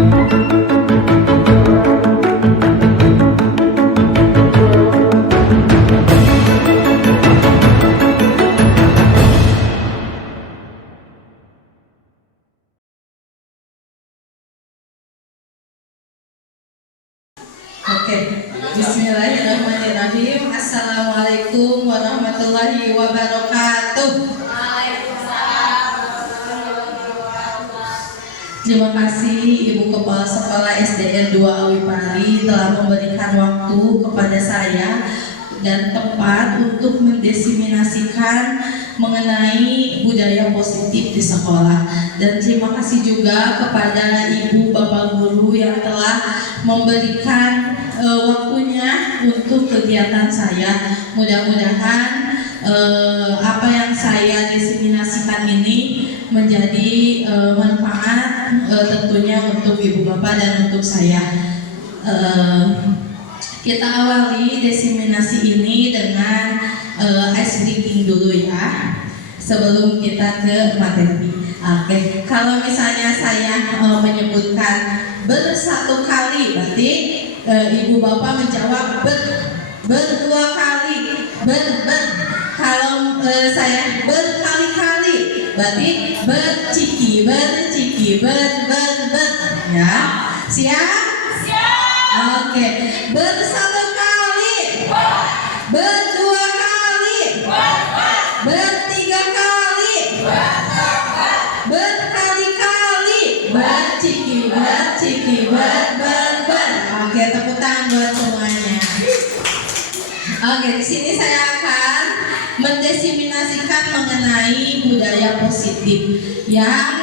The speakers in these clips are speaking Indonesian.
Oke, bismillahirrahmanirrahim. Assalamualaikum warahmatullahi wabarakatuh. Terima kasih Ibu Kepala Sekolah SDN 2 Awipari telah memberikan waktu kepada saya dan tempat untuk mendiseminasikan mengenai budaya positif di sekolah. Dan terima kasih juga kepada Ibu Bapak Guru yang telah memberikan waktunya untuk kegiatan saya. Mudah-mudahan apa yang saya diseminasikan ini menjadi manfaat tentunya untuk Ibu Bapak dan untuk saya. Kita awali diseminasi ini dengan ice breaking dulu ya, sebelum kita ke materi. Oke, kalau misalnya saya menyebutkan bersatu kali, berarti Ibu Bapak menjawab berdua kali, Kalau saya berkali-kali, berarti berciki, ya. Siap? Oke, bersatu kali, berdua kali, bertiga kali, berkali-kali, berciki, Oke, tepuk tangan buat semuanya. Oke, di sini saya akan mendiseminasikan mengenai budaya positif yang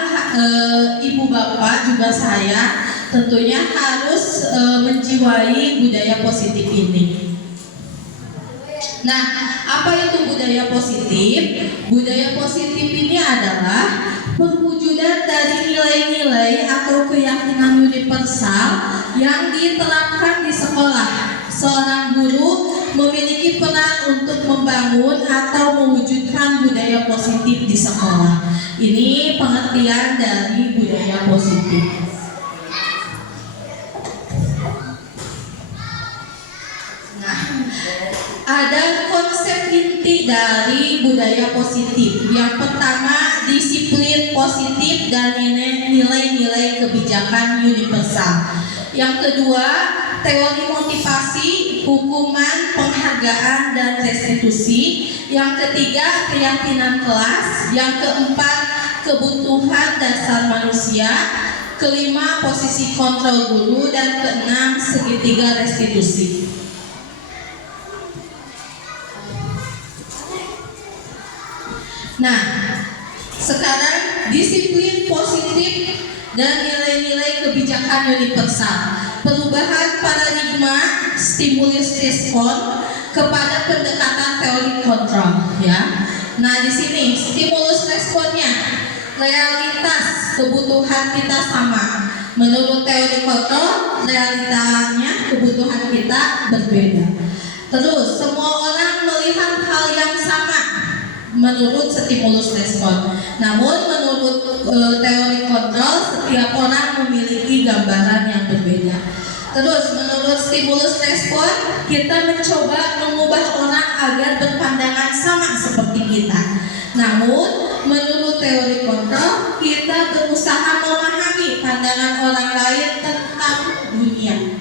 Ibu Bapak juga saya tentunya harus menjiwai budaya positif ini. Nah, apa itu budaya positif? Budaya positif ini adalah perwujudan dari nilai-nilai atau keyakinan universal yang diterapkan di sekolah. Seorang guru memiliki peran untuk membangun atau mewujudkan budaya positif di sekolah. Ini pengertian dari budaya positif. Ada konsep inti dari budaya positif. Yang pertama, disiplin positif dan nilai-nilai kebijakan universal. Yang kedua, teori motivasi, hukuman, penghargaan, dan restitusi. Yang ketiga, keyakinan kelas. Yang keempat, kebutuhan dasar manusia. Kelima, posisi kontrol guru. Dan keenam, segitiga restitusi. Nah, sekarang disiplin positif dan nilai-nilai kebijakan universal. Perubahan paradigma stimulus respon kepada pendekatan teori kontrol, ya. Nah, di sini stimulus responnya, realitas kebutuhan kita sama. Menurut teori kontrol, realitanya kebutuhan kita berbeda. Terus, semua orang melihat hal yang sama menurut stimulus respon. Namun menurut teori kontrol, setiap orang memiliki gambaran yang berbeda. Terus menurut stimulus respon, kita mencoba mengubah orang agar berpandangan sama seperti kita. Namun menurut teori kontrol, kita berusaha memahami pandangan orang lain tentang dunia.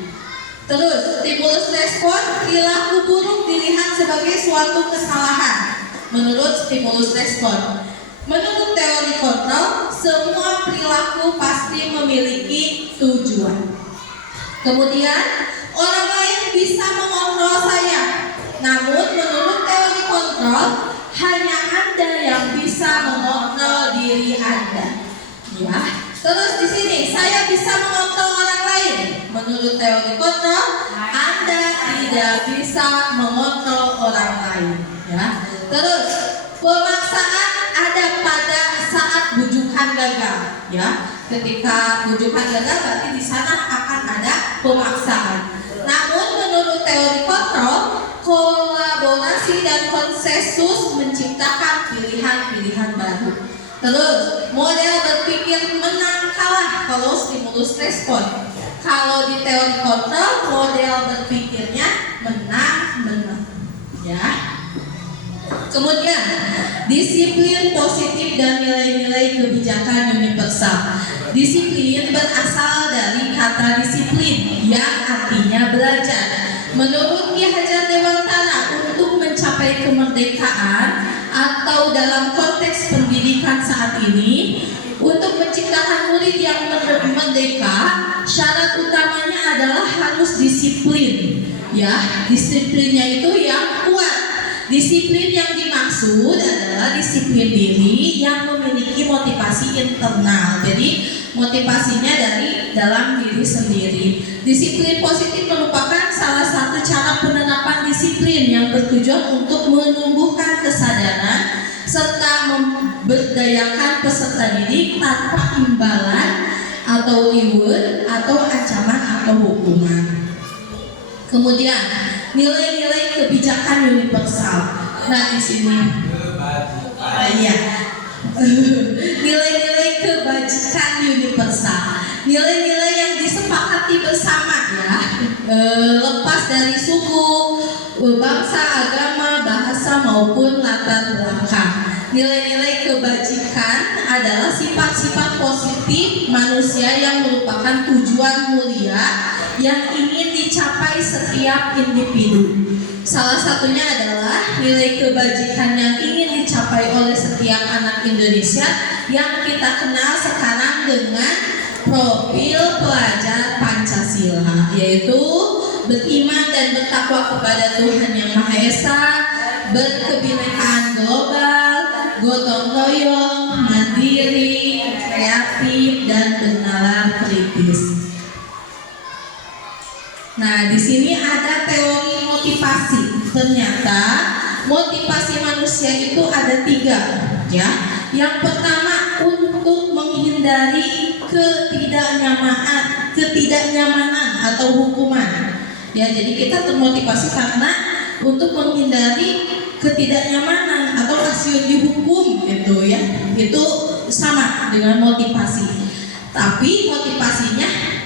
Terus stimulus respon, perilaku buruk dilihat sebagai suatu kesalahan. Menurut stimulus respon. Menurut teori kontrol, semua perilaku pasti memiliki tujuan. Kemudian, orang lain bisa mengontrol saya. Namun, menurut teori kontrol, hanya Anda yang bisa mengontrol diri Anda. Ya. Terus di sini, saya bisa mengontrol orang lain. Menurut teori kontrol, Anda tidak bisa mengontrol orang lain. Ya. Terus pemaksaan ada pada saat bujukan gagal, ya. Ketika bujukan gagal berarti di sana akan ada pemaksaan. Namun menurut teori kontrol, kolaborasi dan konsensus menciptakan pilihan-pilihan baru. Terus model berpikir menang kalah kalau stimulus respon. Kalau di teori kontrol, model berpikirnya menang-menang. Ya. Kemudian, disiplin positif dan nilai-nilai kebijakan universal. Disiplin berasal dari kata disiplin yang artinya belajar. Menurut Ki Hajar Dewantara, untuk mencapai kemerdekaan atau dalam konteks pendidikan saat ini, untuk menciptakan murid yang merdeka, syarat utamanya adalah harus disiplin. Ya, disiplinnya itu yang kuat. Disiplin yang dimaksud adalah disiplin diri yang memiliki motivasi internal. Jadi motivasinya dari dalam diri sendiri. Disiplin positif merupakan salah satu cara penerapan disiplin yang bertujuan untuk menumbuhkan kesadaran serta memberdayakan peserta didik tanpa imbalan atau reward atau ancaman atau hukuman. Kemudian nilai-nilai kebijakan universal. Nah di sini, nilai-nilai kebajikan universal, nilai-nilai yang disepakati bersama ya, lepas dari suku, bangsa, agama, bahasa maupun latar belakang. Nilai-nilai kebajikan adalah sifat-sifat positif manusia yang merupakan tujuan mulia yang ingin dicapai setiap individu. Salah satunya adalah nilai kebajikan yang ingin dicapai oleh setiap anak Indonesia yang kita kenal sekarang dengan profil pelajar Pancasila, yaitu beriman dan bertakwa kepada Tuhan Yang Maha Esa, berkebinekaan global, gotong royong, mandiri, kreatif, dan bernalar kritis. Nah, di sini ada teori motivasi. Ternyata motivasi manusia itu ada 3, ya. Yang pertama untuk menghindari ketidaknyamanan atau hukuman. Ya, jadi kita termotivasi karena untuk menghindari ketidaknyamanan atau rasio dihukum gitu ya. Itu sama dengan motivasi. Tapi motivasinya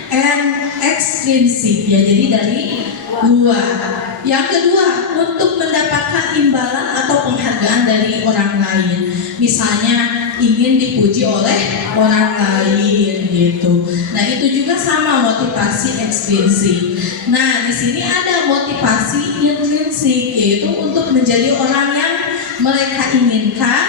ekstrinsik ya, jadi dari luar. Yang kedua, untuk mendapatkan imbalan atau penghargaan dari orang lain. Misalnya ingin dipuji oleh orang lain gitu. Nah, itu juga sama motivasi ekstrinsik. Nah, di sini ada motivasi intrinsik, yaitu untuk menjadi orang yang mereka inginkan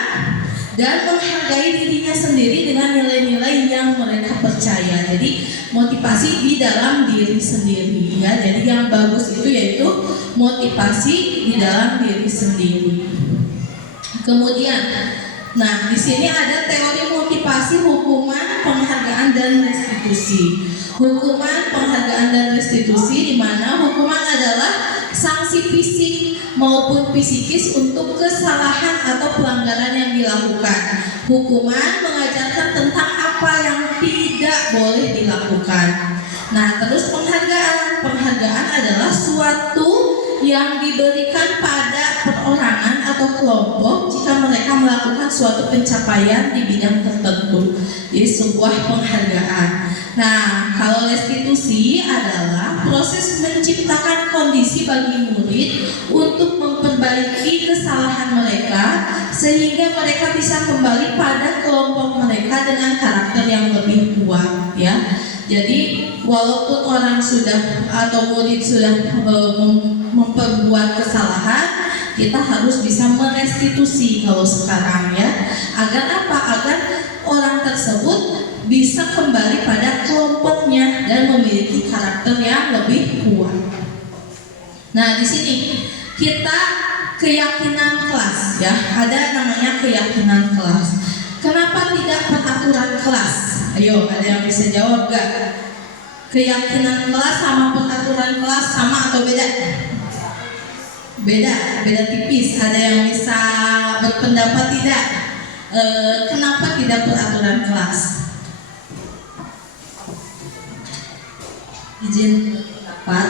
dan menghargai dirinya sendiri dengan nilai-nilai yang mereka percaya. Jadi motivasi di dalam diri sendiri ya. Jadi yang bagus itu yaitu motivasi di dalam diri sendiri. Kemudian, nah di sini ada teori motivasi, hukuman, penghargaan dan restitusi. Hukuman, penghargaan dan restitusi, di mana hukuman adalah sanksi fisik maupun psikis untuk kesalahan atau pelanggaran yang dilakukan. Hukuman mengajarkan tentang apa yang tidak boleh dilakukan. Nah, terus penghargaan adalah suatu yang diberikan pada perorangan atau kelompok jika mereka melakukan suatu pencapaian di bidang tertentu. Jadi sebuah penghargaan. Nah, kalau restitusi adalah proses menciptakan kondisi bagi murid untuk memperbaiki kesalahan mereka sehingga mereka bisa kembali pada kelompok mereka dengan karakter yang lebih kuat ya. Jadi walaupun orang sudah atau murid sudah memperbuat kesalahan, kita harus bisa merestitusi kalau sekarang ya. Agar apa? Agar orang tersebut bisa kembali pada kelompoknya dan memiliki karakter yang lebih kuat. Nah, di sini kita keyakinan kelas ya. Ada namanya keyakinan kelas. Kenapa tidak peraturan kelas? Ayo, ada yang bisa jawab gak? Keyakinan kelas sama peraturan kelas sama atau beda? Beda tipis. Ada yang bisa berpendapat tidak? Kenapa tidak peraturan kelas? Izin pendapat.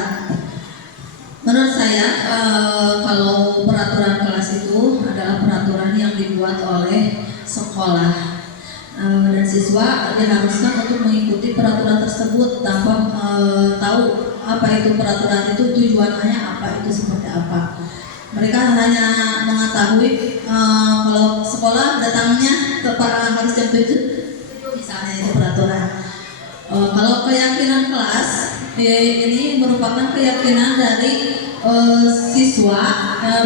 Menurut saya kalau peraturan kelas itu adalah peraturan yang dibuat oleh sekolah dan siswa siswa diharuskan untuk mengikuti peraturan tersebut tanpa tahu apa itu peraturan itu, tujuannya apa, itu seperti apa. Mereka hanya mengetahui kalau sekolah datangnya harus jam 7 misalnya, itu peraturan. Kalau keyakinan kelas ini merupakan keyakinan dari siswa,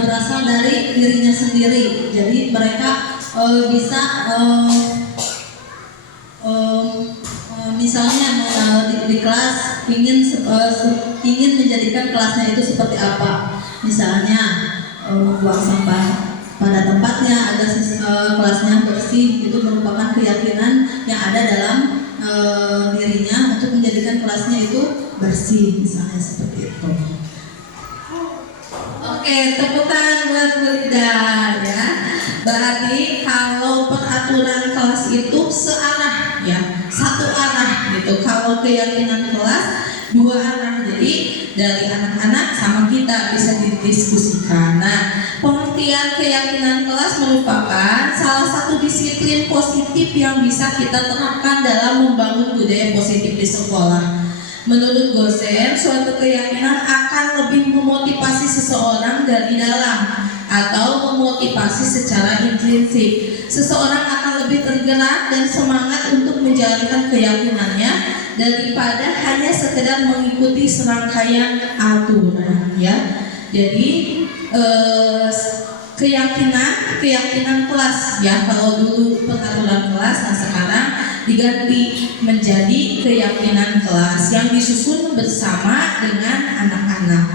berasal dari dirinya sendiri. Jadi mereka bisa misalnya di kelas ingin menjadikan kelasnya itu seperti apa. Misalnya membuang sampah pada tempatnya agar kelasnya bersih, itu merupakan keyakinan yang ada dalam dirinya untuk menjadikan kelasnya itu bersih, misalnya seperti itu. Oke, tepuk tangan buat Bu Ida ya. Berarti kalau peraturan kelas itu searah ya, satu arah gitu. Kalau keyakinan kelas dua arah. Jadi dari anak-anak sama kita bisa didiskusikan. Nah, pengertian keyakinan kelas merupakan salah satu disiplin positif yang bisa kita terapkan dalam membangun budaya positif di sekolah. Menurut Gosen, suatu keyakinan akan lebih memotivasi seseorang dari dalam atau memotivasi secara intrinsik. Seseorang akan lebih tergerak dan semangat untuk menjalankan keyakinannya daripada hanya sekedar mengikuti serangkaian aturan ya. Jadi keyakinan kelas ya, kalau dulu peraturan kelas, nah sekarang diganti menjadi keyakinan kelas yang disusun bersama dengan anak-anak.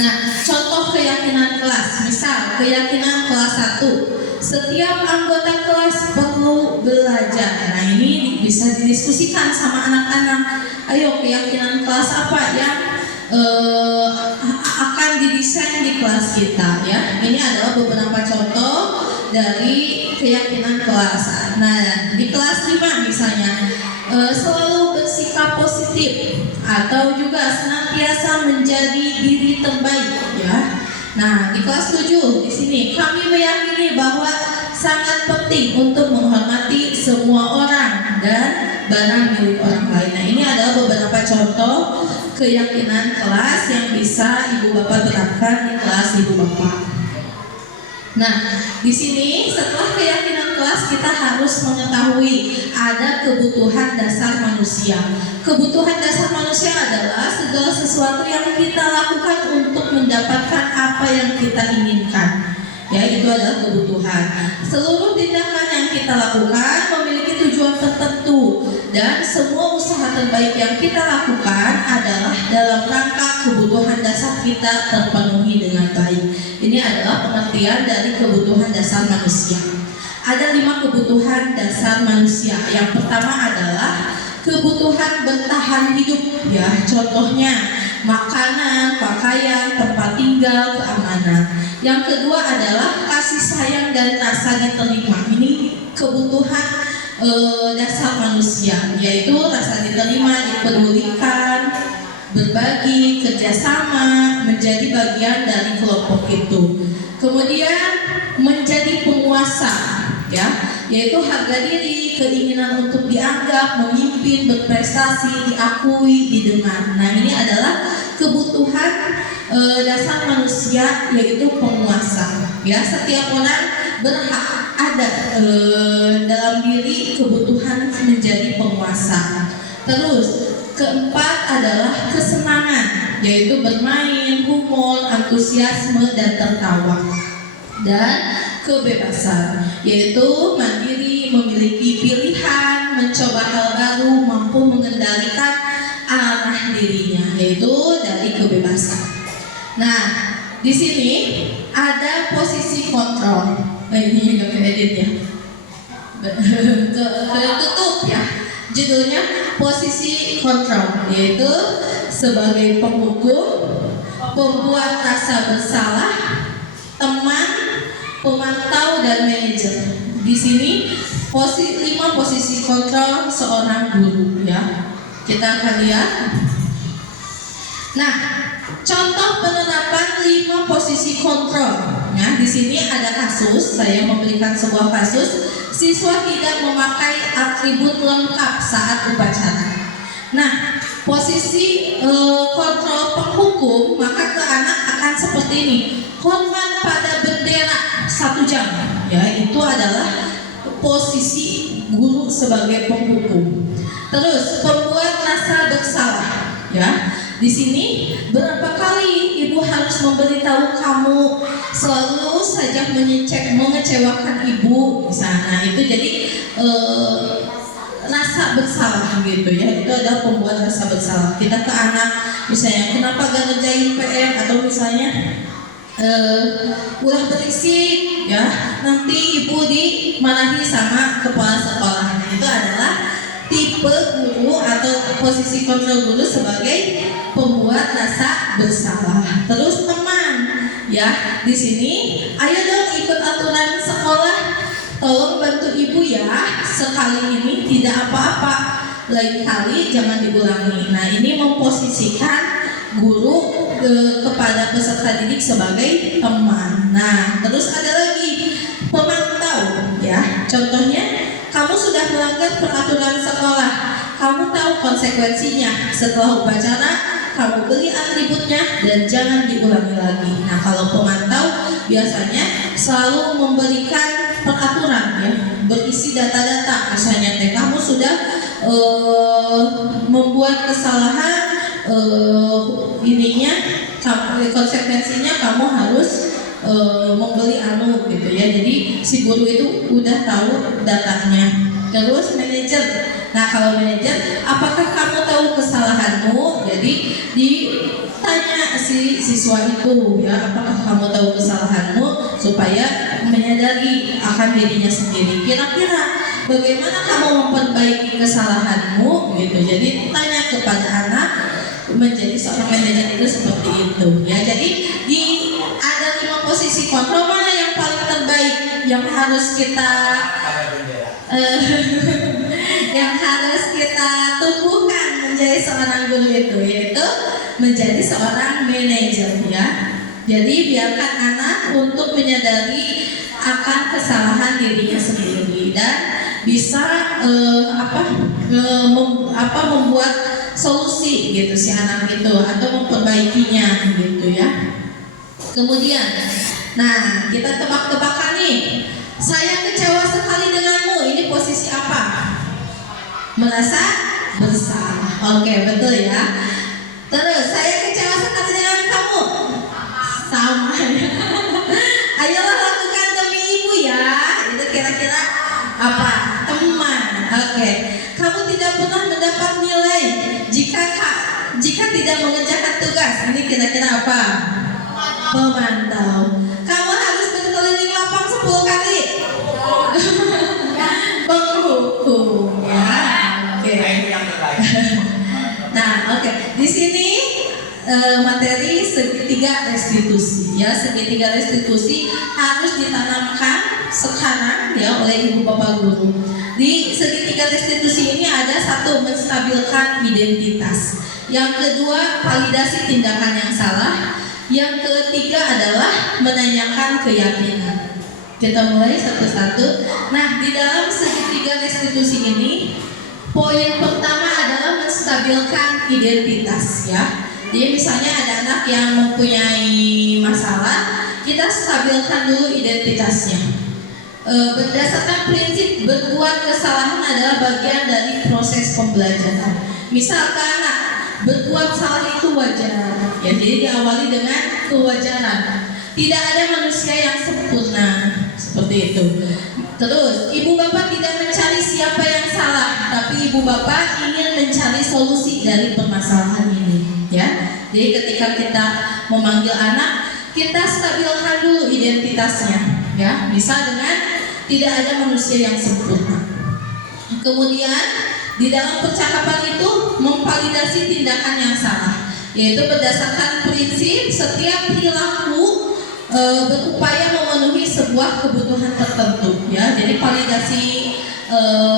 Nah, contoh keyakinan kelas, misal keyakinan kelas 1, setiap anggota kelas perlu belajar. Nah, ini bisa didiskusikan sama anak-anak. Ayo, keyakinan kelas apa yang akan didesain di kelas kita ya. Ini adalah beberapa contoh dari keyakinan kelas. Nah, di kelas 5 misalnya selalu bersikap positif atau juga senantiasa menjadi diri terbaik ya. Nah, di kelas 7 di sini kami meyakini bahwa sangat penting untuk menghormati semua orang dan barang milik orang lain. Nah, ini adalah beberapa contoh keyakinan kelas yang bisa Ibu Bapak terapkan di kelas Ibu Bapak. Nah, di sini setelah keyakinan kelas kita harus mengetahui ada kebutuhan dasar manusia. Kebutuhan dasar manusia adalah segala sesuatu yang kita lakukan untuk mendapatkan apa yang kita inginkan. Ya, itu adalah kebutuhan. Seluruh tindakan yang kita lakukan memiliki tujuan tertentu dan semua usaha terbaik yang kita lakukan adalah dalam rangka kebutuhan dasar kita terpenuhi dengan baik. Ini adalah pengertian dari kebutuhan dasar manusia. Ada 5 kebutuhan dasar manusia. Yang pertama adalah kebutuhan bertahan hidup ya, contohnya makanan, pakaian, tempat tinggal, keamanan. Yang kedua adalah kasih sayang dan rasa diterima. Ini kebutuhan dasar manusia, yaitu rasa diterima, dipedulikan, berbagi, kerjasama, menjadi bagian dari kelompok itu. Kemudian menjadi penguasa, ya, yaitu harga diri, keinginan untuk dianggap, memimpin, berprestasi, diakui, didengar. Nah, ini adalah kebutuhan dasar manusia, yaitu penguasa. Ya, setiap orang berhak ada dalam diri kebutuhan menjadi penguasa. Terus keempat adalah kesenangan, yaitu bermain, humor, antusiasme, dan tertawa. Dan kebebasan, yaitu mandiri, memiliki pilihan, mencoba hal baru, mampu mengendalikan arah dirinya, yaitu dari kebebasan. Nah, di sini ada posisi kontrol. Ini nggak keedit ya, tertutup ya. Judulnya posisi kontrol, yaitu sebagai penghukum, pembuat rasa bersalah, teman, pemantau, dan manajer. Di sini 5 posisi kontrol seorang guru ya. Kita akan lihat. Nah, contoh penerapan 5 posisi kontrol Nah, di sini ada kasus, saya memberikan sebuah kasus, siswa tidak memakai atribut lengkap saat upacara. Nah, posisi kontrol penghukum maka ke anak akan seperti ini. Hormat pada bendera 1 jam. Ya, itu adalah posisi guru sebagai penghukum. Terus pembuat rasa bersalah. Ya, di sini berapa kali ibu harus memberitahu kamu selalu saja mengecewakan ibu di sana. Itu jadi rasa bersalah gitu ya, itu adalah pembuat rasa bersalah. Kita ke anak misalnya kenapa gak ngerjain PR, atau misalnya ulah berisik ya, nanti ibu dimarahi sama kepala sekolah. Itu adalah tipe guru atau posisi kontrol guru sebagai pembuat rasa bersalah. Terus teman ya, di sini ayo dong ikut aturan sekolah, tolong bantu ibu ya, sekali ini tidak apa-apa, lain kali jangan diulangi. Nah, ini memposisikan guru kepada peserta didik sebagai teman. Nah, terus ada lagi pemantau ya. Contohnya, kamu sudah melanggar peraturan sekolah, kamu tahu konsekuensinya. Setelah upacara, kamu beli atributnya dan jangan diulangi lagi. Nah, kalau pemantau biasanya selalu memberikan peraturan ya, berisi data-data. Misalnya kamu sudah membuat kesalahan, konsekuensinya kamu harus membeli gitu ya. Jadi si guru itu udah tahu datanya. Terus manajer. Nah, kalau manajer, apakah kamu tahu kesalahanmu? Jadi ditanya si siswa itu ya, apakah kamu tahu kesalahanmu, supaya menyadari akan dirinya sendiri. Kira-kira bagaimana kamu memperbaiki kesalahanmu gitu. Jadi tanya kepada anak, menjadi seorang manajer itu seperti itu ya. Jadi ada 5 posisi kontrol, mana yang paling terbaik yang harus kita yang harus kita tumbuhkan menjadi seorang guru itu, yaitu menjadi seorang manajer ya. Jadi biarkan anak untuk menyadari akan kesalahan dirinya sendiri dan bisa membuat solusi gitu si anak itu, atau memperbaikinya gitu ya. Kemudian, nah kita tebak-tebakan nih. Saya kecewa sekali denganmu. Ini posisi apa? Merasa bersalah. Oke, betul ya. Terus, saya kecewa sekali dengan kamu. Sama ya. Ayolah lakukan demi ibu ya. Itu kira-kira apa? Teman. Oke. Kamu tidak pernah mendapat nilai jika tidak mengerjakan tugas. Ini kira-kira apa? Pemantau. Kamu harus berkeliling lapang 10 kali. Penghukum ya. Oke. Nah, oke. Di sini materi segitiga restitusi ya. Segitiga restitusi harus ditanamkan sekarang ya oleh ibu bapak guru. Di segitiga restitusi ini ada 1, menstabilkan identitas. Yang kedua, validasi tindakan yang salah. Yang ketiga adalah menanyakan keyakinan. Kita mulai satu-satu. Nah, di dalam segitiga restitusi ini, poin pertama adalah menstabilkan identitas ya. Jadi misalnya ada anak yang mempunyai masalah, kita stabilkan dulu identitasnya. Berdasarkan prinsip berbuat kesalahan adalah bagian dari proses pembelajaran. Misalkan anak berbuat salah itu wajar ya, jadi diawali dengan kewajaran. Tidak ada manusia yang sempurna seperti itu. Terus ibu bapak tidak mencari siapa yang salah, tapi ibu bapak ingin mencari solusi dari permasalahan ini ya. Jadi ketika kita memanggil anak, kita stabilkan dulu identitasnya ya. Bisa dengan tidak ada manusia yang sempurna. Kemudian di dalam percakapan itu memvalidasi tindakan yang salah, yaitu berdasarkan prinsip setiap perilaku berupaya memenuhi sebuah kebutuhan tertentu ya. Jadi validasi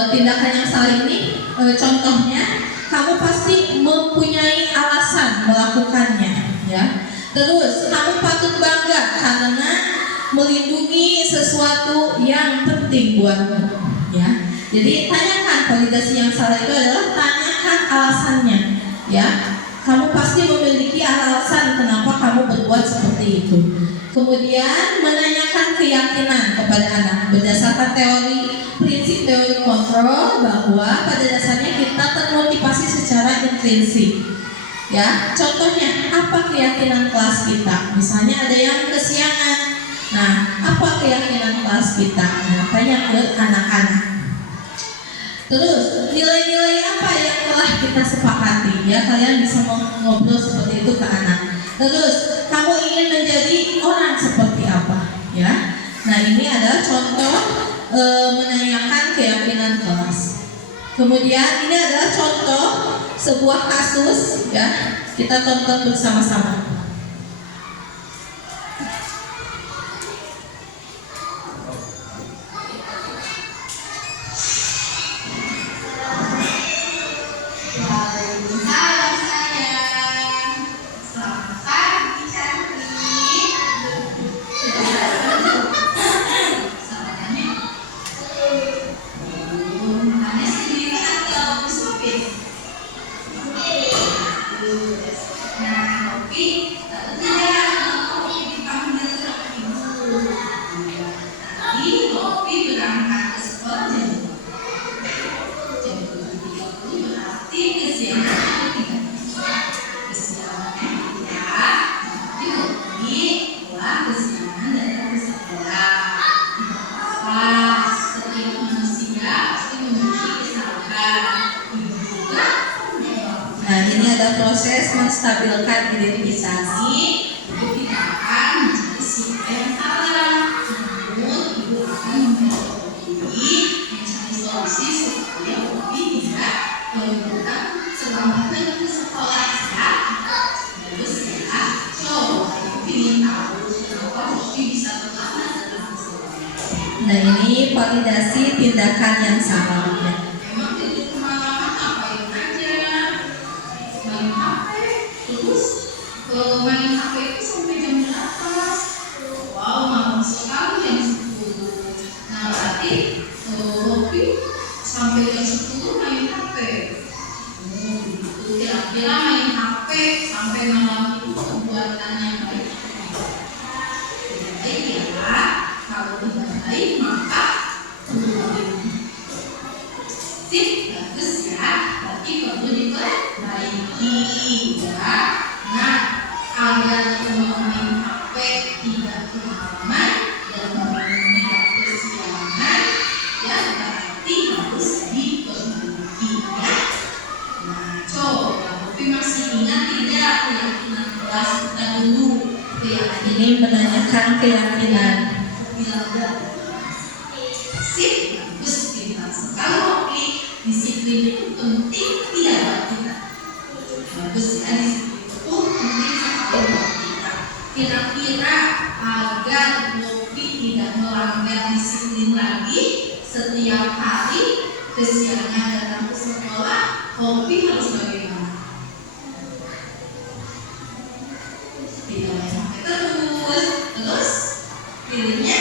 tindakan yang salah ini contohnya, kamu pasti mempunyai alasan melakukannya ya. Terus kamu patut bangga karena melindungi sesuatu yang penting buatmu, ya. Jadi tanyakan, validasi yang salah itu adalah tanyakan alasannya, ya. Kamu pasti memiliki alasan kenapa kamu berbuat seperti itu. Kemudian menanyakan keyakinan kepada anak berdasarkan prinsip teori kontrol, bahwa pada dasarnya kita termotivasi secara intrinsik. Ya, contohnya apa keyakinan kelas kita? Misalnya ada yang kesiangan. Nah, apa keyakinan kelas kita? Nah, tanya ke anak-anak. Terus nilai-nilai apa yang telah kita sepakati? Ya, kalian bisa ngobrol seperti itu ke anak. Terus kamu ingin menjadi orang seperti apa? Ya, nah ini adalah contoh menanyakan keyakinan kelas. Kemudian ini adalah contoh sebuah kasus, ya, kita tonton bersama-sama. Nah, ini ada proses menstabilkan diri kita. Ibu tidak akan menjadi siapa yang salah, namun ibu akan mencari solusi supaya Opi tidak menimbulkan keterlambatan ke sekolah. Ya, bagus ya. Coba Opi ingin tahu kenapa Opi bisa terlambat dalam sekolah. Nah, ini validasi tindakan yang salah. Ya. Memang tidur kemalaman ngapain aja? Main HP, terus main HP itu sampai jam berapa? Wow, malam sekali jam 10. Nah, berarti Opi sampai jam 10 main HP. Kira-kira main HP sampai malam itu perbuatan yang baik. Baik ya, kalau tidak baik maka sip, bagus ya. Berarti perlu diperbaiki ya. Nah, agar main HP tidak kemalaman dan tidak kesiangan, ya berarti harus diperbaiki ya. Nah, coba Opi masih ingat tidak keyakinan kelas kita dulu? Ini menanyakan keyakinan. Sip, bagus, pintar sekali Opi. Disiplin itu penting tidak buat kita? Bagus ya, disiplin itu penting sekali buat kita. Kira-kira agar Opi tidak melanggar disiplin lagi setiap hari kesiangan datang ke sekolah, Opi harus bagaimana? Tidak main HP terus pilihnya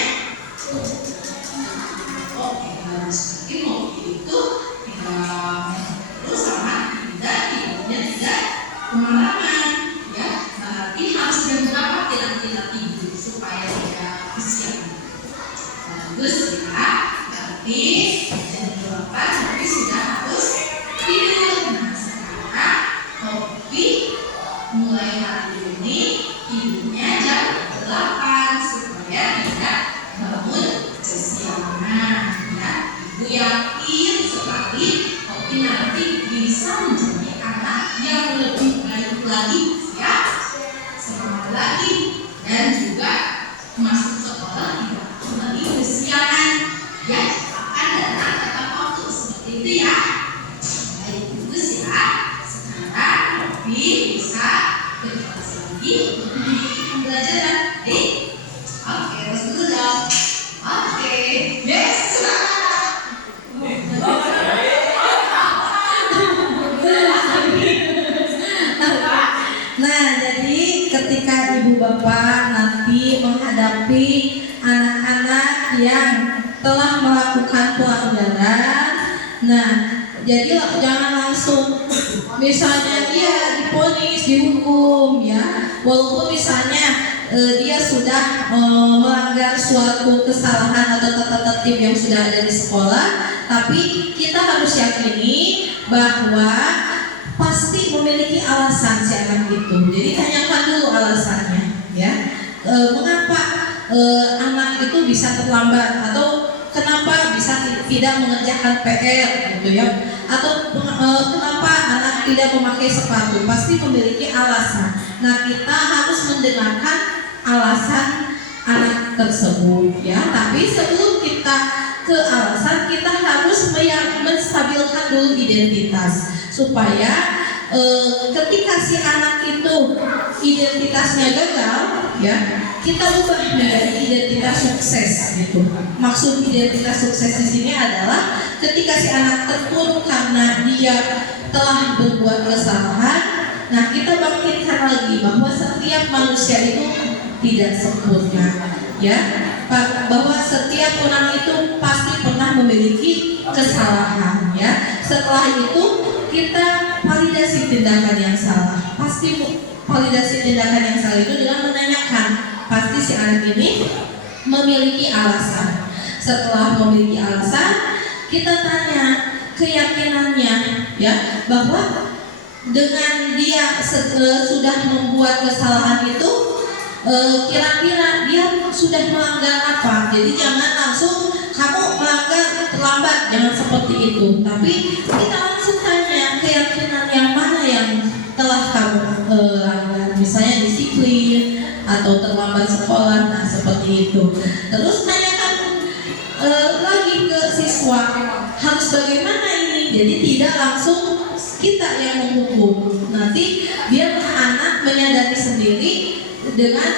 oke, harus lagi Opi itu terus sama tidaknya tidak kemalaman, ya. Berarti harus jam berapa kira-kira tidur supaya tidak kesiangan? Bagus ya. Berarti jam 8 Opi sudah harus tidur. Nah, sekarang Opi mulai hari ini tidurnya jam 8 supaya tidak bangun kesiangan, ya. Ibu yakin sekali Opi nanti bisa menjadi anak yang lebih baik lagi, ya, semangat lagi, dan juga masuk sekolah tidak lagi kesiangan, ya. Akan datang tepat waktu seperti itu ya. Baik, bagus ya. Sekarang Opi bisa ke kelas lagi untuk mengikuti pembelajaran. Oke, terus dulu dong. Oke, yes. Nah, jadi ketika ibu bapak nanti menghadapi Nah, jadi jangan langsung misalnya dia diponis, dihukum ya, walaupun misalnya dia sudah melanggar suatu kesalahan atau tata tertib yang sudah ada di sekolah, tapi kita harus yakini bahwa pasti memiliki alasan si anak itu. Jadi tanyakan dulu alasannya, ya. Mengapa anak itu bisa terlambat atau kenapa bisa tidak mengerjakan PR gitu ya, atau kenapa anak tidak memakai sepatu, pasti memiliki alasan. Nah, kita harus mendengarkan alasan anak tersebut ya. Tapi sebelum kita ke alasan, kita harus menstabilkan dulu identitas supaya ketika si anak itu identitasnya gagal ya, kita ubah menjadi identitas sukses gitu. Maksud identitas sukses di sini adalah ketika si anak terpuruk karena dia telah berbuat kesalahan, nah kita bangkitkan lagi bahwa setiap manusia itu tidak sempurna ya, bahwa setiap orang itu pasti pernah memiliki kesalahan ya. Setelah itu kita validasi tindakan yang salah. Pasti validasi tindakan yang salah itu dengan menanyakan, pasti si anak ini memiliki alasan. Setelah memiliki alasan, kita tanya keyakinannya ya, bahwa dengan dia sudah membuat kesalahan itu, kira-kira dia sudah melanggar apa. Jadi jangan langsung kamu melanggar terlambat, jangan seperti itu. Tapi kita langsung tanya keyakinan yang mana yang telah kamu langgar, misalnya disiplin atau terlambat sekolah, nah seperti itu. Terus tanyakan lagi ke siswa, harus bagaimana ini. Jadi tidak langsung kita yang menghukum. Nanti biar anak menyadari sendiri dengan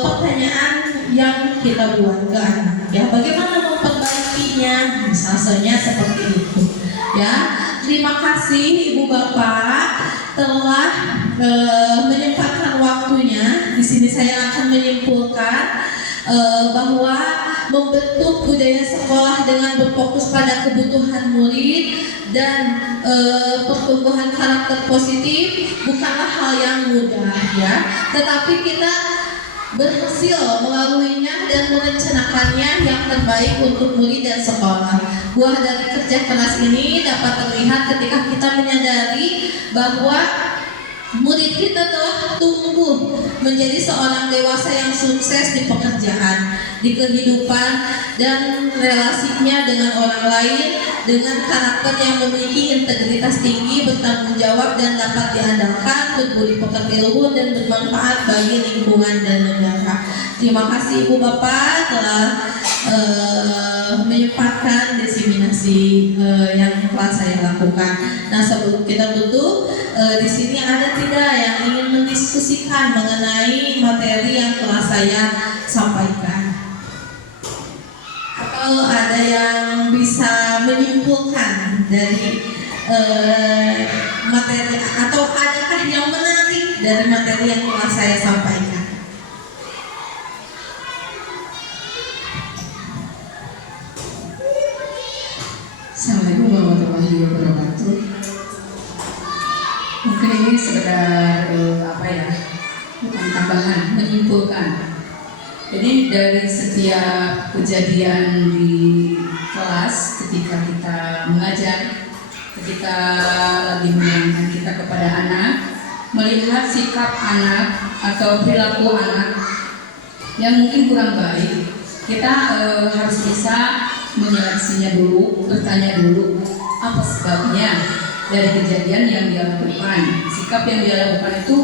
pertanyaan yang kita buat ke anak ya, bagaimana memperbaikinya, misalnya seperti itu ya. Terima kasih Ibu Bapak telah menyempatkan waktunya. Di sini saya akan menyimpulkan bahwa membentuk budaya sekolah dengan berfokus pada kebutuhan murid dan pertumbuhan karakter positif bukanlah hal yang mudah ya, tetapi kita berhasil melaluinya dan merencanakannya yang terbaik untuk murid dan sekolah. Buah dari kerja keras ini dapat terlihat ketika kita menyadari bahwa murid kita telah tumbuh menjadi seorang dewasa yang sukses di pekerjaan, di kehidupan, dan relasinya dengan orang lain, dengan karakter yang memiliki integritas tinggi, bertanggung jawab dan dapat diandalkan, berbudi pekerti luhur dan bermanfaat bagi lingkungan dan negara. Terima kasih Ibu Bapak telah menyempatkan diseminasi yang telah saya lakukan. Nah, sebelum kita tutup, di sini ada tidak yang ingin mendiskusikan mengenai materi yang telah saya sampaikan? Atau ada yang bisa menyimpulkan dari materi, atau adakah yang menarik dari materi yang telah saya sampaikan? Assalamualaikum warahmatullahi wabarakatuh. Mungkin ini sekedar bukan tambahan, menyimpulkan. Jadi dari setiap kejadian di kelas, ketika kita mengajar, ketika lagi mengajarkan kita kepada anak, melihat sikap anak atau perilaku anak yang mungkin kurang baik, kita harus bisa menyeleksinya dulu, bertanya dulu apa sebabnya dari kejadian yang dia lakukan. Sikap yang dia lakukan itu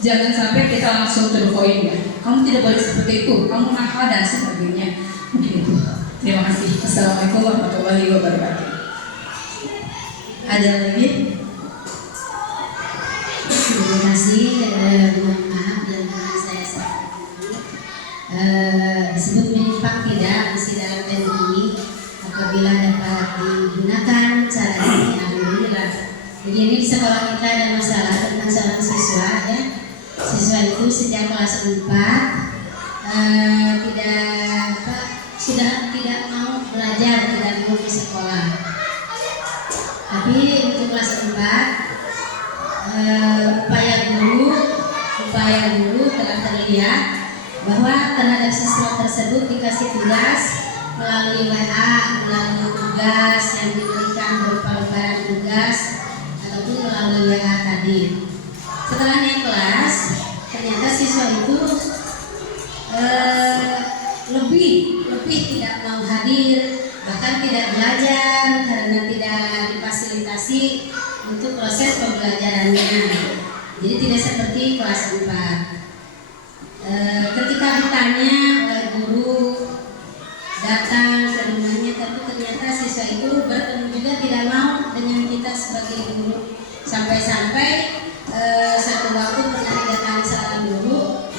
jangan sampai kita langsung to the point ya, kamu tidak boleh seperti itu, kamu nakal dan sebagainya. Mungkin itu. Terima kasih. Assalamualaikum warahmatullahi wabarakatuh. Ada lagi? Terima kasih. Mohon maaf dan saya sampaikan disebut menyimpang tidak isi dalam pen ini, apabila dapat digunakan cara ini alhamdulillah. Jadi ini di sekolah kita ada masalah tentang seorang siswa ya. Siswa itu sejak kelas 4 sudah tidak mau belajar, tidak mau di sekolah. Tapi untuk kelas 4 upaya guru telah terlihat bahwa terhadap siswa tersebut dikasih tugas melalui WA, melalui tugas yang diberikan berupa lembaran tugas ataupun melalui WA tadi. Setelah naik kelas, ternyata siswa itu lebih tidak mau hadir, bahkan tidak belajar karena tidak difasilitasi untuk proses pembelajarannya. Jadi tidak seperti kelas 4. Ketika ditanya oleh guru datang ke rumahnya, tapi ternyata siswa itu bertemu juga tidak mau dengan kita sebagai guru. Sampai-sampai satu waktu pernah didatangi seorang guru,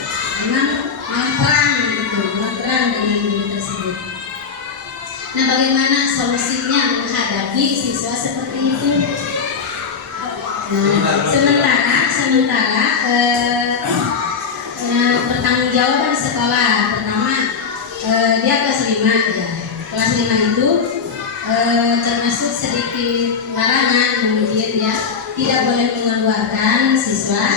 memang malah perang dengan guru tersebut. Nah, bagaimana solusinya menghadapi siswa seperti itu? Nah, sementara pertanggungjawaban sekolah pertama, dia kelas 5 ya. Kelas 5 itu termasuk sedikit larangan, mungkin ya, tidak boleh mengeluarkan siswa,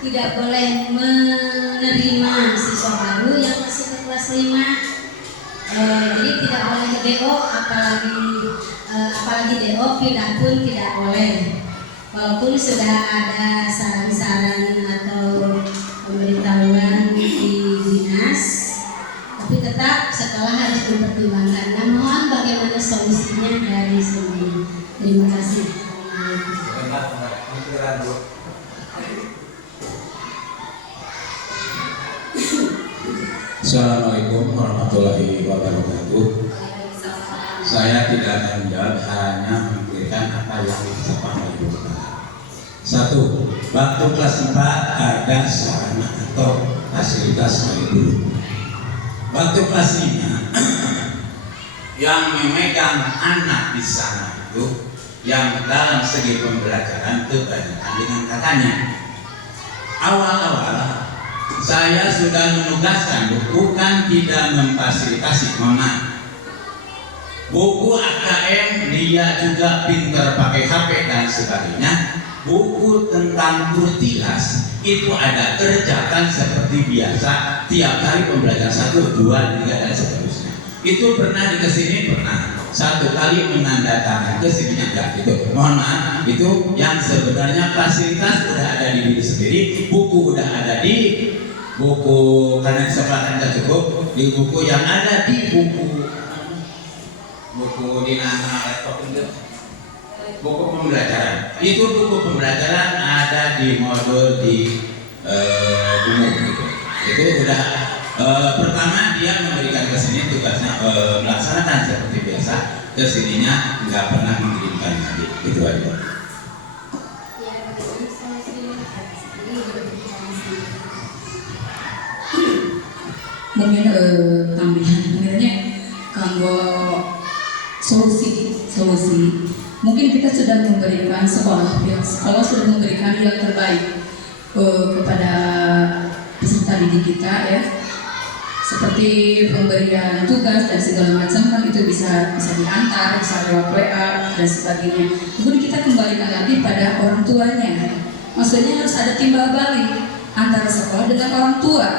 tidak boleh menerima siswa baru yang masuk ke kelas 5. Jadi tidak boleh DO, apalagi DO pindah pun tidak boleh. Walaupun sudah ada saran-saran atau pemberitahuan di dinas, tapi tetap sekolah harus mempertimbangkan. Nah, mohon bagaimana solusinya dari semua. Terima kasih. Assalamualaikum warahmatullahi wabarakatuh. Saya tidak akan menjawab, hanya memberikan apa yang disampaikan oleh Ibu. Satu, waktu kelas 4 ada sarana atau fasilitas bagi guru. Waktu kelas 5 yang memegang anak di sana itu yang dalam segi pembelajaran kebanyakan dengan katanya. Awal-awal saya sudah menugaskan, bukan tidak memfasilitasi, buku AKM dia juga pintar pakai HP dan sebagainya. Buku tentang kurtilas itu ada kerjakan seperti biasa tiap hari pembelajaran 1, 2, 3 dan seterusnya. Itu pernah di kesini, pernah 1 kali menandatangani, kesininya enggak gitu. Mohon maaf, itu yang sebenarnya fasilitas udah ada di diri sendiri, buku udah ada di buku, karena di sekolah tidak cukup, di buku yang ada di buku di nama laptop itu, buku pembelajaran. Itu buku pembelajaran ada di modul di umum gitu. Itu udah pertama dia memberikan ke sini tugasnya melaksanakan seperti biasa, ke sininya nggak pernah mengirimkan lagi. Itu aja. Mungkin tambahan sebenarnya kalau solusi mungkin kita sudah memberikan sekolah sudah memberikan yang terbaik kepada peserta didik kita ya, seperti pemberian tugas dan segala macam kan, itu bisa diantar, bisa lewat WA dan sebagainya. Kemudian kita kembalikan lagi pada orang tuanya, maksudnya harus ada timbal balik antara sekolah dengan orang tua.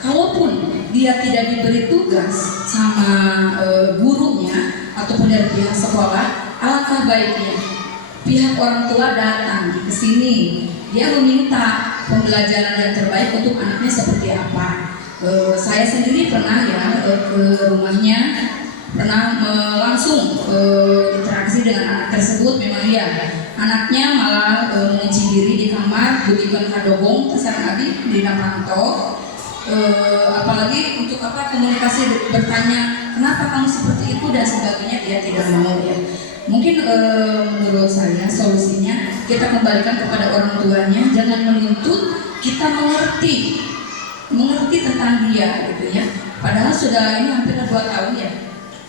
Kalaupun dia tidak diberi tugas sama gurunya ataupun dari pihak sekolah, alangkah baiknya pihak orang tua datang ke sini, dia meminta pembelajaran yang terbaik untuk anaknya seperti apa. Saya sendiri pernah ya ke rumahnya, pernah langsung interaksi dengan anak tersebut. Memang ya anaknya malah mengunci diri di kamar, berikan kadogong kesana abi di Napanto. Apalagi untuk apa komunikasi, bertanya kenapa kamu seperti itu dan sebagainya, dia tidak mau ya. Mungkin menurut saya solusinya kita kembalikan kepada orang tuanya, jangan menuntut, kita mengerti tentang dia gitu ya. Padahal sudah ini hampir 2 tahun ya,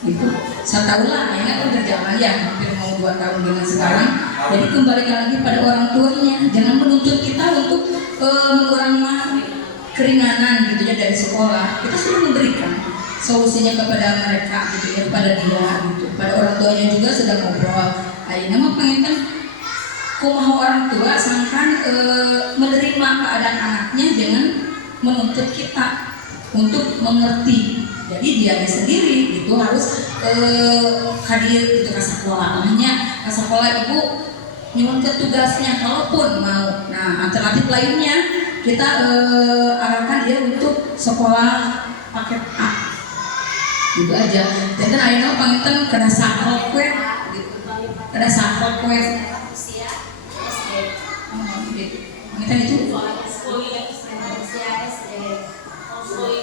itu 1 tahun lah ini kan berjalan ya, hampir mau 2 tahun dengan sekarang. Jadi kembalikan lagi pada orang tuanya, jangan menuntut kita untuk mengurangi keringanan gitu ya dari sekolah. Kita sudah memberikan solusinya kepada mereka gitu ya, kepada dia gitu, pada orang tuanya juga sudah ngobrol. Akhirnya mah pengen kan kumaha orang tua sangkan menerima keadaan anaknya jangan menuntut kita untuk mengerti. Jadi dia sendiri itu harus hadir gitu ke sekolahnya, ke sekolah ibu nyuwun ke tugasnya kalaupun mau. Nah alternatif lainnya kita arahkan dia untuk sekolah paket A gitu aja. Dan ayeuna panginten kena saklek we gitu. Kena saklek we. Panginten itu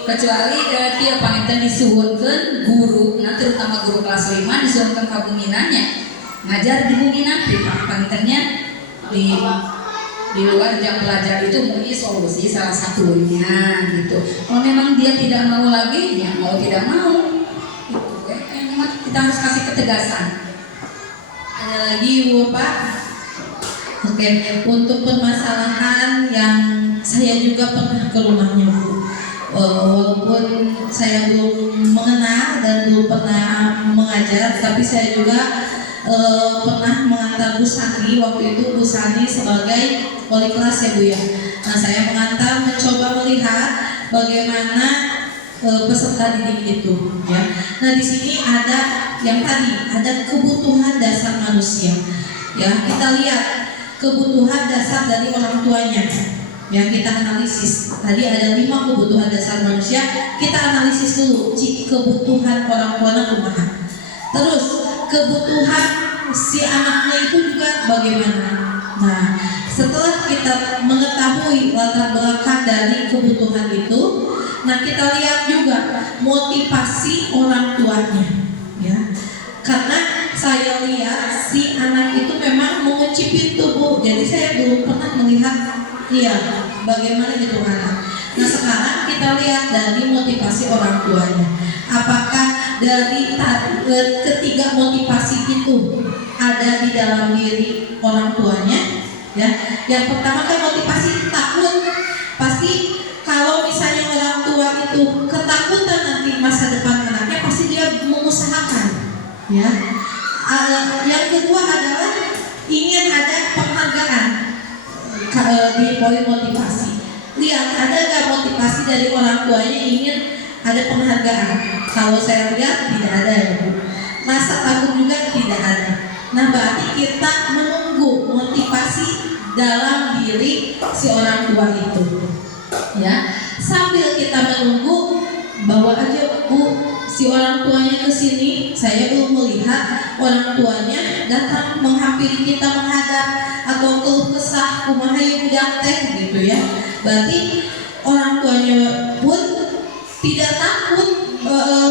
kecuali dia panginten disuwunkeun guru, nah terutama guru kelas 5 disuwunkeun ka buminanya ngajar di bumina pangintennya di luar jam belajar itu mungkin solusi salah satunya gitu. Kalau memang dia tidak mau lagi, ya mau tidak mau gitu. Kita harus kasih ketegasan. Ada lagi Bu Pak? Oke, untuk permasalahan yang saya juga pernah ke rumahnya Bu. Walaupun saya belum mengenal dan belum pernah mengajar, tapi saya juga pernah mengantar Bu Sani. Waktu itu Bu Sani sebagai wali kelas ya Bu ya. Nah saya mengantar mencoba melihat bagaimana peserta didik itu ya. Nah di sini ada yang tadi ada kebutuhan dasar manusia ya. Kita lihat kebutuhan dasar dari orang tuanya yang kita analisis. Tadi ada 5 kebutuhan dasar manusia. Kita analisis dulu kebutuhan orang tuanya kumaha. Terus kebutuhan si anaknya itu juga bagaimana. Nah setelah kita mengetahui latar belakang dari kebutuhan itu, nah kita lihat juga motivasi orang tuanya ya. Karena saya lihat si anak itu memang mengunci pintu Bu. Jadi saya belum pernah melihat bagaimana itu anak. Nah sekarang kita lihat dari motivasi orang tuanya. Apakah dari ketiga motivasi itu ada di dalam diri orang tuanya? Ya, yang pertama kan motivasi takut. Pasti kalau misalnya orang tua itu ketakutan nanti masa depan anaknya, pasti dia mengusahakan. Ya, yang kedua adalah ingin ada penghargaan di poin motivasi. Lihat ada nggak motivasi dari orang tuanya ingin ada penghargaan? Kalau saya lihat tidak ada ya Bu. Rasa takut juga tidak ada. Nah berarti kita menunggu motivasi dalam diri si orang tua itu ya. Sambil kita menunggu, bawa aja Bu si orang tuanya ke sini. Saya belum melihat orang tuanya datang menghampiri kita menghadap atau keluh kesah kumaha ieu budak teh gitu ya. Berarti orang tuanya pun tidak takut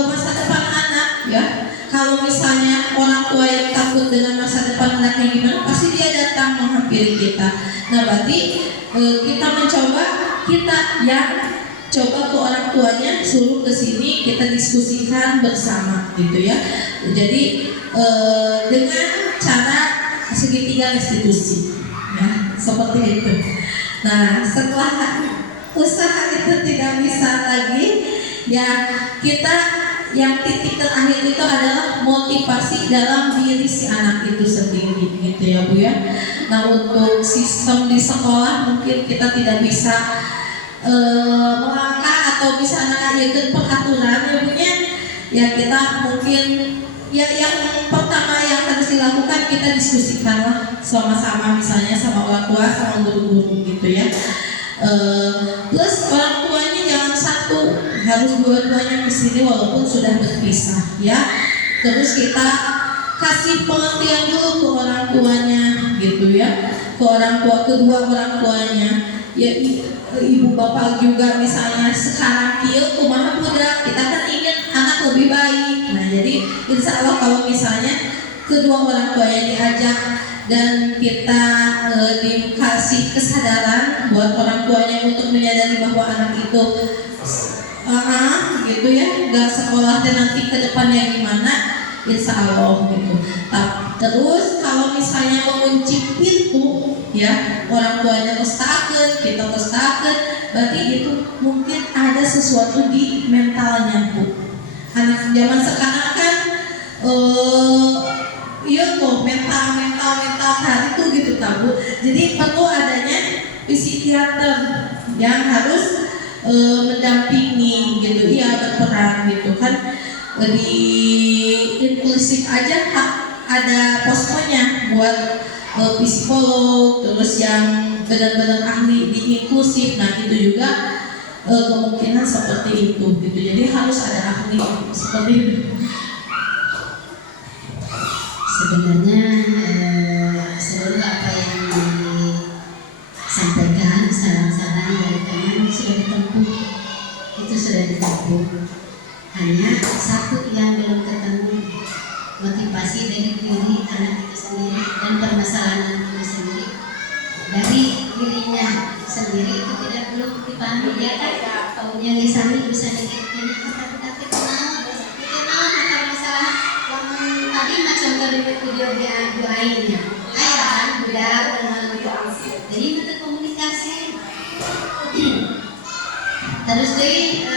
masa depan anak ya. Kalau misalnya orang tua yang takut dengan masa depan anaknya gimana, pasti dia datang menghampiri kita. Nah berarti kita mencoba, kita yang coba ke orang tuanya suruh ke sini, kita diskusikan bersama gitu ya. Jadi dengan cara segitiga restitusi ya, seperti itu. Nah setelah usaha itu tidak bisa lagi ya, kita yang titik terakhir itu adalah motivasi dalam diri si anak itu sendiri gitu ya Bu ya. Nah untuk sistem di sekolah mungkin kita tidak bisa melangkah atau bisa mengajarkan peraturan ya Bu ya. Kita mungkin ya yang pertama yang harus dilakukan, kita diskusikanlah sama-sama, misalnya sama orang tua, sama guru-guru gitu ya. Plus orang tuanya jangan satu, harus dua-duanya kesini walaupun sudah berpisah ya. Terus kita kasih pengertian dulu ke orang tuanya gitu ya, ke orang tua, kedua orang tuanya ya. Ibu bapak juga misalnya sekarang kieu kumaha budak, kita kan ingin anak lebih baik. Nah jadi insya Allah kalau misalnya kedua orang tuanya diajak dan kita dikasih kesadaran buat orang tuanya untuk menyadari bahwa anak itu gitu ya, nggak sekolah dan nanti ke depannya gimana, insya Allah gitu. Terus kalau misalnya mengunci pintu ya, orang tuanya testakeun, kita testakeun, berarti itu mungkin ada sesuatu di mentalnya Bu. Anak zaman sekarang kan iya kok mental hari itu gitu Bu. Jadi perlu adanya psikiater yang harus mendampingi gitu, iya berperan gitu kan. Di inklusif aja ada poskonya buat psikolog, terus yang benar-benar ahli di inklusif. Nah itu juga kemungkinan seperti itu gitu. Jadi harus ada ahli seperti itu. Sebenarnya seluruh apa yang disampaikan, saran-saran dari kalian sudah ditempuh, itu sudah ditempuh. Hanya satu yang belum ketemu, motivasi dari diri anak itu sendiri dan permasalahan itu sendiri dari dirinya sendiri itu tidak belum dipahami. Dia kan taunya lisannya bisa dikit tapi kenal akar masalah yang tadi macam dari video doainnya ayah budak dan malu jadi untuk komunikasi terus deh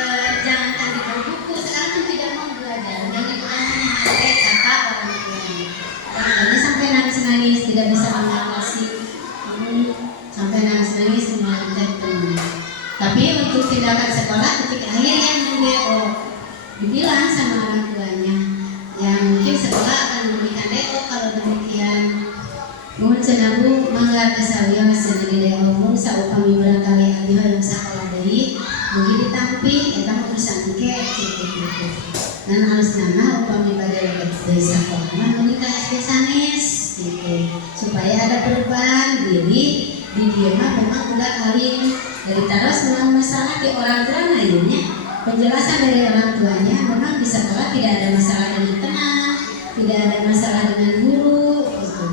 jangankan di buku sekarang kan tidak mau belajar dan itu hanya kata orang tuanya orang sampai nangis tidak bisa mengawasi sampai nangis semuanya penuh. Tapi untuk tindakan sekolah ketika akhirnya DO dibilang sama orang tuanya yang mungkin sekolah akan memberikan DO kalau demikian mohon senabu mangga kesawia sendiri DO mohon saupami barangkali abdi yang sekolah dari mungkin ditampi kita mau terusan ke gitu dan harus nama upami pada dari sekolah menikah SD sanes gitu supaya ada perubahan diri di dia memang udah kali dari terus memang masalah di orang tua lainnya penjelasan dari orang tuanya memang di sekolah tidak ada masalah dengan teman tidak ada masalah dengan guru gitu.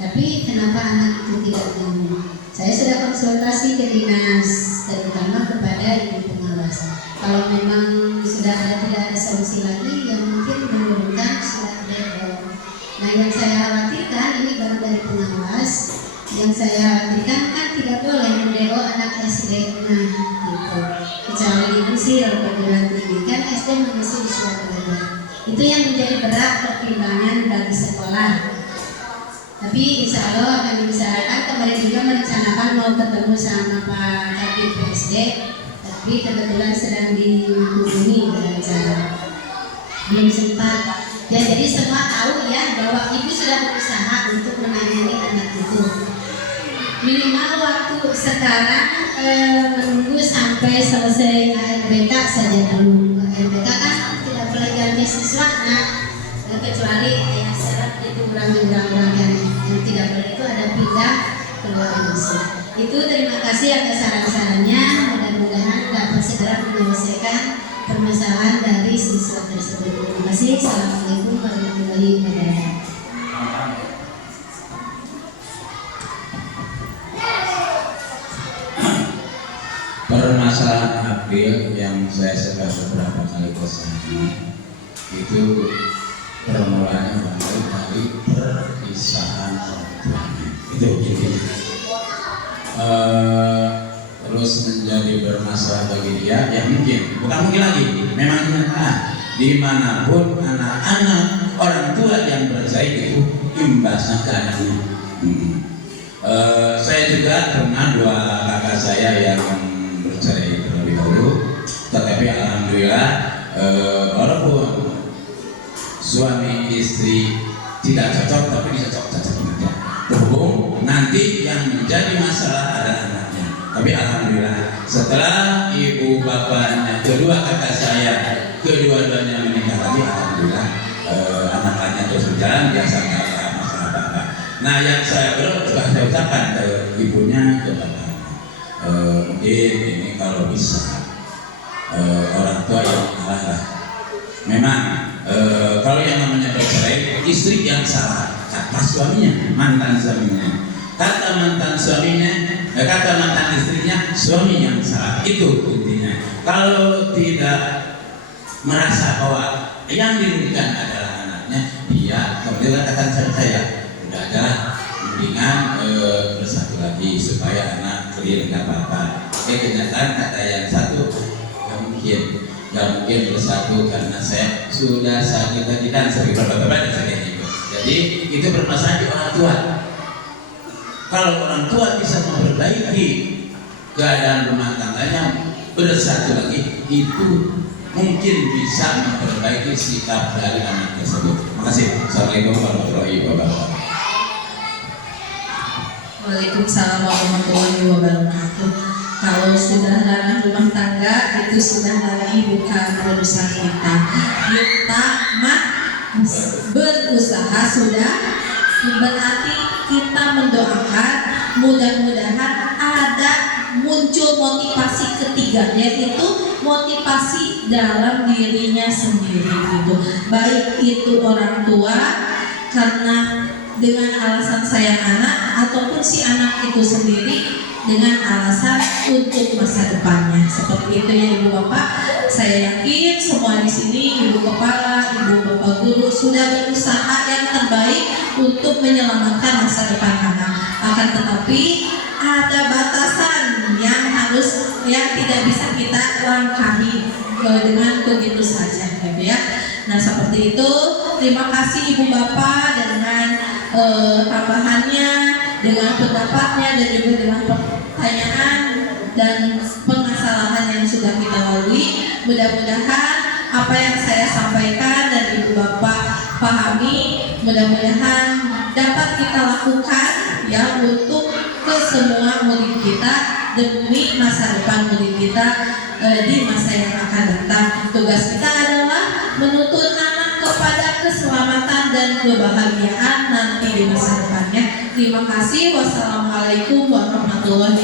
Tapi kenapa anak itu tidak mau saya sudah konsultasi ke dinas terutama kepada ibu pengawas kalau memang sudah tidak ada solusi lagi yang mungkin menurunkan surat DO. Nah yang saya khawatirkan ini baru dari pengawas yang saya khawatirkan kan tidak boleh mendeo anak SD gitu kecuali diusir perguruan tinggi kan SD mengusir suatu belajar itu yang menjadi berat pertimbangan bagi sekolah tapi insya Allah akan dibicarakan kemarin juga merencanakan mau ketemu sama Pak Kabid SD tapi kebetulan sedang dihubungi beracara belum sempat ya jadi semua tahu ya bahwa ibu sudah berusaha untuk menangani anak itu minimal waktu sekarang menunggu sampai selesai ARBK saja dulu. ARBK kan tidak boleh ganti siswa, nah kecuali ya syarat itu kurang-kurang yang tidak boleh itu ada pindah keluar musim. Itu terima kasih atas saran-sarannya. Mudah-mudahan dapat segera menyelesaikan permasalahan dari siswa tersebut. Terima kasih. Assalamualaikum warahmatullahi wabarakatuh. Permasalahan April yang saya sudah beberapa kali kesana itu permulaannya dari perpisahan orang tuanya itu terus menjadi bermasalah bagi dia ya mungkin bukan mungkin lagi memang kenyataan dimanapun anak-anak orang tua yang berjahit itu imbasnya ke anaknya. Saya juga pernah dua kakak saya yang bercerai terlebih dahulu, tetapi alhamdulillah walaupun suami istri tidak cocok tapi dicocok-cocokin aja. Berhubung nanti yang menjadi masalah adalah anaknya. Tapi alhamdulillah setelah ibu bapaknya kedua kakak saya kedua-duanya menikah lagi, alhamdulillah anak-anaknya terus berjalan biasa nggak ada masalah apa-apa. Nah yang saya sudah saya ucapkan ke ibunya ke bapaknya. Mungkin ini kalau bisa orang tua yang kalah lah. Memang kalau yang namanya bercerai istri yang salah kata suaminya, mantan suaminya. Kata mantan suaminya, kata mantan istrinya suami yang salah. Itu intinya. Kalau tidak merasa bahwa yang dirugikan adalah anaknya, dia kemudian katakan saya udah aja mendingan bersatu lagi supaya anak clear nggak apa-apa. Kenyataan kata yang satu nggak mungkin bersatu karena saya sudah sakit hati dan sering berdebat dan sebagainya. Jadi itu bermasalah di orang tua. Kalau orang tua bisa memperbaiki keadaan rumah tangganya, bersatu lagi, itu mungkin bisa memperbaiki sikap dari anak tersebut. Terima kasih. Assalamualaikum warahmatullahi wabarakatuh. Waalaikumsalam warahmatullahi wabarakatuh. Kalau sudah ranah rumah tangga itu sudah lagi bukan urusan kita. Kita mah berusaha sudah, berarti kita mendoakan mudah-mudahan ada muncul motivasi ketiga, yaitu motivasi dalam dirinya sendiri gitu. Baik itu orang tua karena dengan alasan sayang anak, ataupun si anak itu sendiri dengan alasan untuk masa depannya. Seperti itu ya Ibu Bapak. Saya yakin semua di sini Ibu Kepala, Ibu Bapak Guru sudah berusaha yang terbaik untuk menyelamatkan masa depan anak. Akan tetapi ada batasan yang tidak bisa kita langkahi dengan begitu saja, gitu ya. Nah seperti itu. Terima kasih Ibu Bapak dengan tambahannya, dengan pendapatnya, dan juga dengan pertanyaan dan permasalahan yang sudah kita lalui. Mudah-mudahan apa yang saya sampaikan dan Ibu Bapak pahami, mudah-mudahan dapat kita lakukan ya untuk ke semua murid kita demi masa depan murid kita di masa yang akan datang. Tugas kita adalah menuntun anak kepada keselamatan dan kebahagiaan nanti di masa depannya. Terima kasih. Wassalamualaikum warahmatullahi